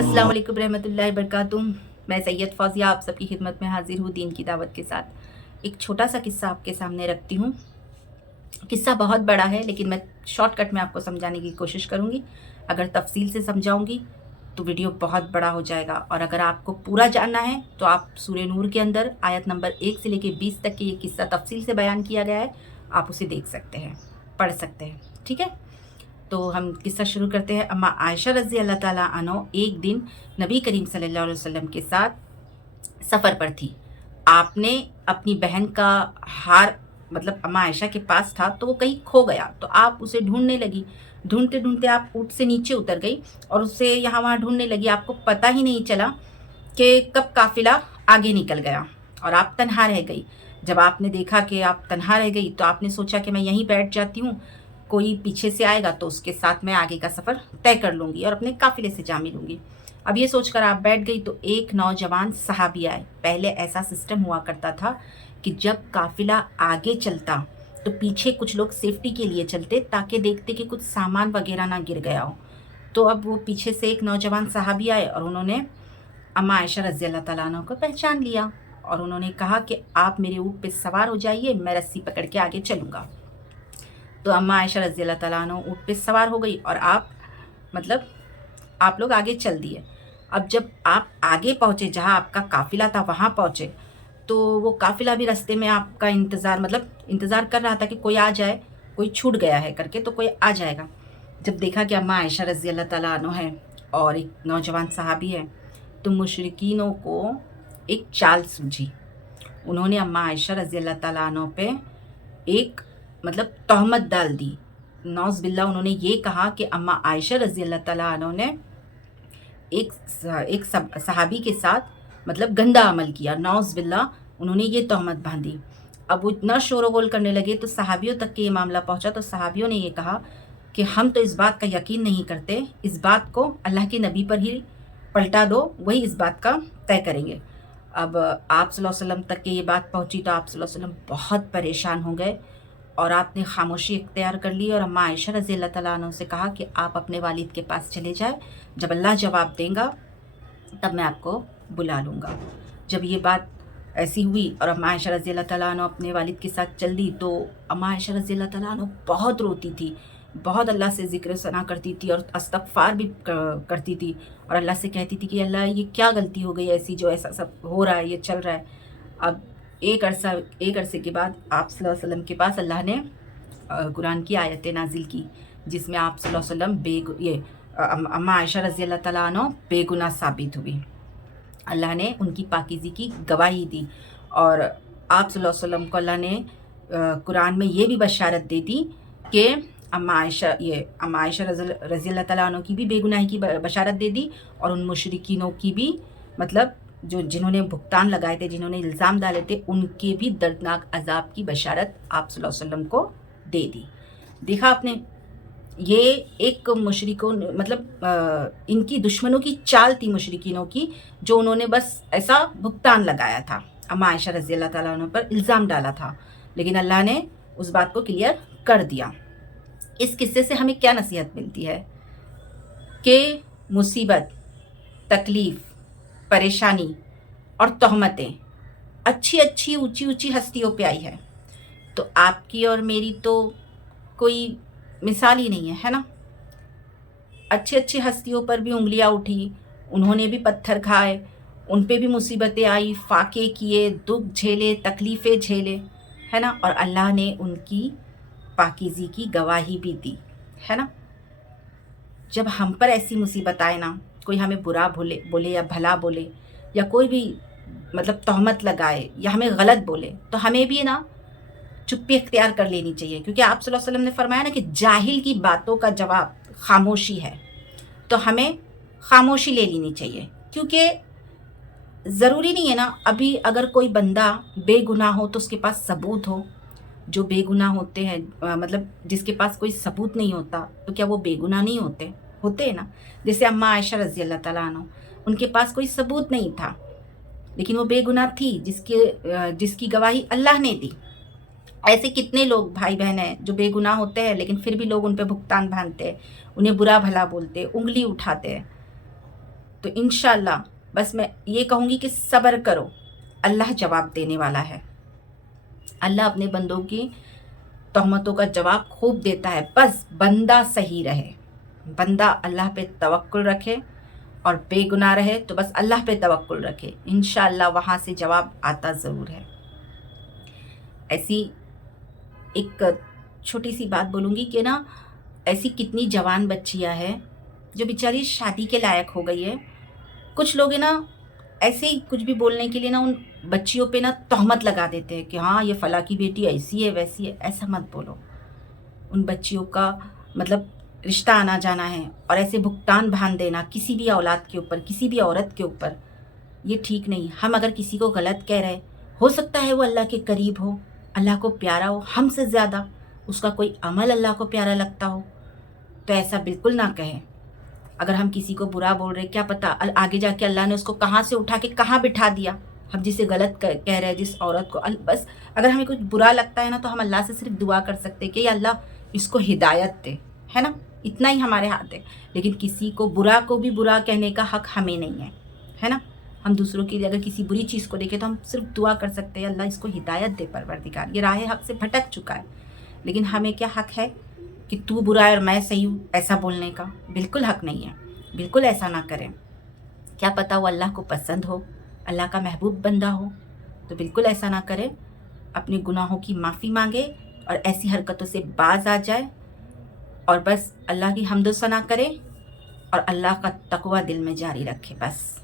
अस्सलाम वालेकुम रहमतुल्लाहि बरकातुहू। मैं सैयद फौजिया आप सबकी खिदमत में हाजिर हूँ दीन की दावत के साथ। एक छोटा सा किस्सा आपके सामने रखती हूँ। किस्सा बहुत बड़ा है लेकिन मैं शॉर्टकट में आपको समझाने की कोशिश करूँगी। अगर तफसील से समझाऊँगी तो वीडियो बहुत बड़ा हो जाएगा, और अगर आपको पूरा जानना है तो आप सूरह नूर के अंदर आयत नंबर 1 से लेकर 20 तक के ये किस्सा तफसील से बयान किया गया है, आप उसे देख सकते हैं, पढ़ सकते हैं। ठीक है, तो हम किस्सा शुरू करते हैं। अम्मा आयशा रज़ी अल्लाह ताला अन्हा एक दिन नबी करीम सल्लल्लाहु अलैहि वसल्लम के साथ सफ़र पर थी। आपने अपनी बहन का हार मतलब अम्मा आयशा के पास था, तो वो कहीं खो गया, तो आप उसे ढूंढने लगी। ढूंढते ढूंढते आप ऊँट से नीचे उतर गई और उसे यहाँ वहाँ ढूंढने लगी। आपको पता ही नहीं चला कि कब काफिला आगे निकल गया और आप तन्हा रह गई। जब आपने देखा कि आप तन्हा रह गई तो आपने सोचा कि मैं यहीं बैठ जाती हूँ, कोई पीछे से आएगा तो उसके साथ मैं आगे का सफ़र तय कर लूँगी और अपने काफ़िले से जा मिलूँगी। अब ये सोचकर आप बैठ गई तो एक नौजवान सहाबी आए। पहले ऐसा सिस्टम हुआ करता था कि जब काफ़िला आगे चलता तो पीछे कुछ लोग सेफ्टी के लिए चलते ताकि देखते कि कुछ सामान वगैरह ना गिर गया हो। तो अब वो पीछे से एक नौजवान सहाबी आए और उन्होंने अम्मा आयशा रज़ी अल्लाह तआला अन्हा को पहचान लिया और उन्होंने कहा कि आप मेरे ऊँट पे सवार हो जाइए, मैं रस्सी पकड़ के आगे चलूँगा। तो अम्मा आयशा रज़ी अल्लाह तआला अन्हा ऊँट पे सवार हो गई और आप लोग आगे चल दिए। अब जब आप आगे पहुँचे, जहाँ आपका काफ़िला था वहाँ पहुँचे, तो वो काफ़िला भी रास्ते में आपका इंतज़ार कर रहा था कि कोई आ जाए, कोई छूट गया है करके, तो कोई आ जाएगा। जब देखा कि अम्मा आयशा रज़ी अल्लाह तआला अन्हा है और एक नौजवान सहाबी है, तो मुशरिकीनों को एक चाल सूझी। उन्होंने अम्मा आयशा रज़ी अल्लाह तआला अन्हा पे एक तहमत डाल दी। नौज़ बिल्ला उन्होंने ये कहा कि अम्मा आयशा रज़ी अल्लाह तआला अन्हा ने एक सहाबी के साथ गंदा अमल किया। नौज़ बिल्ला उन्होंने ये तहमत बांधी। अब वो इतना शोर गोल करने लगे तो सहाबियों तक के ये मामला पहुंचा, तो सहाबियों ने ये कहा कि हम तो इस बात का यकीन नहीं करते, इस बात को अल्लाह के नबी पर ही पलटा दो, वही इस बात का तय करेंगे। अब आप सल्लल्लाहु अलैहि वसल्लम तक के ये बात पहुंची तो आप सल्लल्लाहु अलैहि वसल्लम बहुत परेशान हो गए और आपने खामोशी इख्तियार कर ली और अम्मा आयशा रज़ी अल्लाह तआला अन्हा से कहा कि आप अपने वालिद के पास चले जाए, जब अल्लाह जवाब देगा तब मैं आपको बुला लूँगा। जब ये बात ऐसी हुई और अम्मा आयशा रज़ी अल्लाह तआला अन्हा अपने वालिद के साथ चल दी, तो अम्मा आयशा रज़ी अल्लाह तआला अन्हा बहुत रोती थी, बहुत अल्लाह से ज़िक्र सना करती थी और इस्तग़फ़ार भी करती थी और अल्लाह से कहती थी कि अल्लाह ये क्या गलती हो गई ऐसी जो ऐसा सब हो रहा है, ये चल रहा है। अब एक अरसे के बाद आप सल्लल्लाहु अलैहि वसल्लम के पास अल्लाह ने कुरान की आयतें नाजिल की, जिसमें आप सल्लल्लाहु अलैहि वसल्लम अम्मा आयशा रज़ी अल्लाह तआला अन्हा बेगुनाह साबित हुई। अल्लाह ने उनकी पाकीज़गी की गवाही दी और आप सल्लल्लाहु अलैहि वसल्लम को अल्लाह ने कुरान में ये भी बशारत दे दी कि अम्मा आयशा रज़ी अल्लाह तआला अन्हा की भी बेगुनाही की बशारत दे दी और उन मुशरिकीनों की भी जो जिन्होंने भुगतान लगाए थे, जिन्होंने इल्ज़ाम डाले थे, उनके भी दर्दनाक अज़ाब की बशारत आप सल्लल्लाहु अलैहि वसल्लम को दे दी। देखा आपने, ये एक मुशरिकों इनकी दुश्मनों की चाल थी मुशरिकीनों की, जो उन्होंने बस ऐसा भुगतान लगाया था, अम्मा आयशा रज़ी अल्लाह तआला अन्हा पर इल्ज़ाम डाला था, लेकिन अल्लाह ने उस बात को क्लियर कर दिया। इस किस्से से हमें क्या नसीहत मिलती है कि मुसीबत, तकलीफ़, परेशानी और तोहमतें अच्छी ऊंची हस्तियों पे आई है, तो आपकी और मेरी तो कोई मिसाल ही नहीं है ना। अच्छी हस्तियों पर भी उंगलियां उठी, उन्होंने भी पत्थर खाए, उन पे भी मुसीबतें आई, फाके किए, दुख झेले, तकलीफ़ें झेले, है ना, और अल्लाह ने उनकी पाकीज़गी की गवाही भी दी, है ना। जब हम पर ऐसी मुसीबत आए ना, कोई हमें बुरा बोले या भला बोले या कोई भी तोहमत लगाए या हमें गलत बोले, तो हमें भी ना चुप्पी इख्तियार कर लेनी चाहिए, क्योंकि आप सल्लल्लाहु अलैहि वसल्लम ने फरमाया ना कि जाहिल की बातों का जवाब खामोशी है। तो हमें खामोशी ले लेनी चाहिए, क्योंकि ज़रूरी नहीं है ना, अभी अगर कोई बंदा बेगुनाह हो तो उसके पास सबूत हो। जो बेगुनाह होते हैं जिसके पास कोई सबूत नहीं होता, तो क्या वो बेगुनाह नहीं होते हैं ना। जैसे अम्मा आयशा रज़ी अल्लाह तआला अन्हा, उनके पास कोई सबूत नहीं था लेकिन वो बेगुनाह थी, जिसकी गवाही अल्लाह ने दी। ऐसे कितने लोग भाई बहन हैं जो बेगुनाह होते हैं लेकिन फिर भी लोग उन पे भुगतान बांधते हैं, उन्हें बुरा भला बोलते, उंगली उठाते हैं। तो इंशाअल्लाह बस मैं ये कहूँगी कि सब्र करो, अल्लाह जवाब देने वाला है। अल्लाह अपने बंदों की तोहमतों का जवाब खूब देता है, बस बंदा सही रहे, बंदा अल्लाह पे तवक्कुल रखे और बेगुनाह रहे तो बस अल्लाह पे तवक्कुल रखे, इंशाअल्लाह वहाँ से जवाब आता ज़रूर है। ऐसी एक छोटी सी बात बोलूँगी कि ना, ऐसी कितनी जवान बच्चियाँ हैं जो बेचारी शादी के लायक हो गई है। कुछ लोग है ना, ऐसे ही कुछ भी बोलने के लिए ना उन बच्चियों पे ना तोहमत लगा देते हैं कि हाँ ये फला की बेटी ऐसी है वैसी है। ऐसा मत बोलो। उन बच्चियों का मतलब रिश्ता आना जाना है और ऐसे भुगतान बांध देना किसी भी औलाद के ऊपर, किसी भी औरत के ऊपर, ये ठीक नहीं। हम अगर किसी को गलत कह रहे, हो सकता है वो अल्लाह के करीब हो, अल्लाह को प्यारा हो हमसे ज़्यादा, उसका कोई अमल अल्लाह को प्यारा लगता हो, तो ऐसा बिल्कुल ना कहें। अगर हम किसी को बुरा बोल रहे, क्या पता आगे जाके अल्लाह ने उसको कहाँ से उठा के कहाँ बिठा दिया। हम जिसे गलत कह रहे हैं, जिस औरत को, बस अगर हमें कुछ बुरा लगता है ना, तो हम अल्लाह से सिर्फ दुआ कर सकते हैं कि अल्लाह इसको हिदायत दे, है ना, इतना ही हमारे हाथ है। लेकिन किसी को भी बुरा कहने का हक हमें नहीं है ना। हम दूसरों की अगर किसी बुरी चीज़ को देखें तो हम सिर्फ दुआ कर सकते हैं, अल्लाह इसको हिदायत दे परवरदिगार, ये राह हक से भटक चुका है। लेकिन हमें क्या हक है कि तू बुरा है और मैं सही हूँ, ऐसा बोलने का बिल्कुल हक नहीं है। बिल्कुल ऐसा ना करें। क्या पता वो अल्लाह को पसंद हो, अल्लाह का महबूब बंदा हो, तो बिल्कुल ऐसा ना करें। अपने गुनाहों की माफ़ी मांगे और ऐसी हरकतों से बाज आ जाए और बस अल्लाह की हम्द व सना करे और अल्लाह का तकवा दिल में जारी रखे बस।